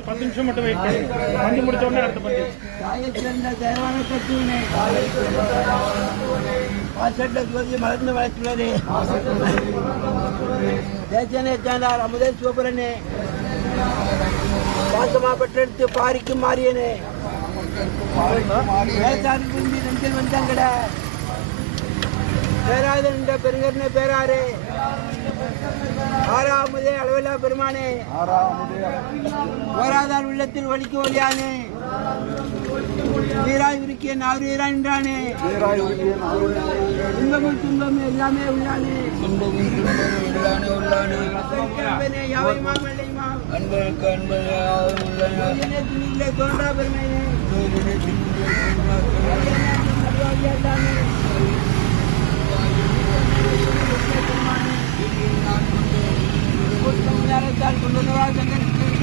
ஒரு 10 நிமிஷம் மட்டும் வெயிட் பண்ணி பந்தி முடிச்ச உடனே அடுத்த பந்தி. மலர்ந்து வளர்த்துள்ளது தேசனே சார்ந்தார் அமுதே சிவபுரனே பாசமா பெற்றெடுத்து பாரிக்கும் மாறியனே விரும்பி நெஞ்சில் வந்தாங்கட பேராத என்ற பெருங்கருணை பேராரே ஆறாமுதே அளவில்லா பெருமானே ஓராதார் உள்ளத்தில் ஒலிக்க ஒலியானே வீராய் உருக்கிய நாறு வீராய் நின்றானே இன்பமும் துன்பமும் எல்லாமே உள்ளானே யாவையுமாம் வெள்ளையுமாம் துணியிலே தோன்றா பெருமையினே கொண்டு